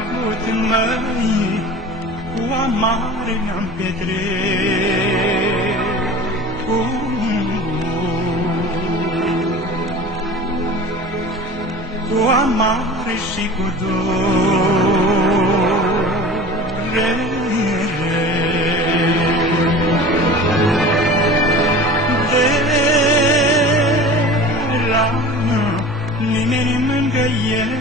avut măi, cu amare ne-am cu amare și cu durere. De-era nimeni mângâiere,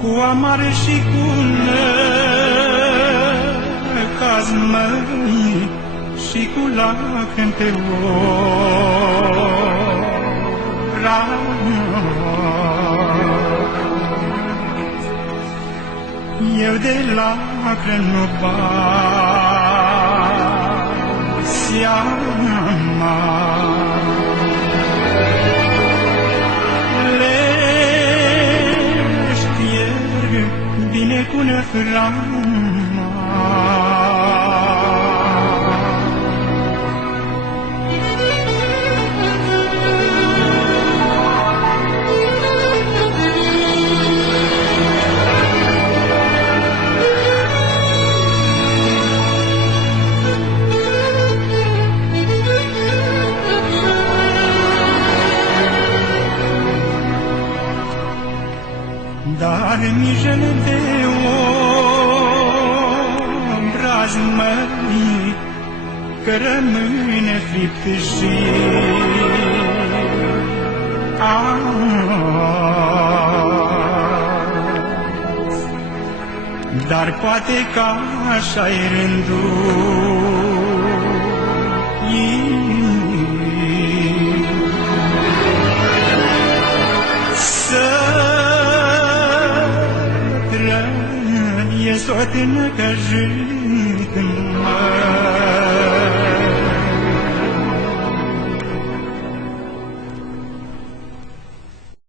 cu amare și cu necaz măi, și cu lacrimi pe ora. Eu de lacrimi nu bat seama, bine cu neframa. Dar mijel de obraz măi, că rămâne fript și ars. Dar poate că așa-i rândul e sotin că jit mă.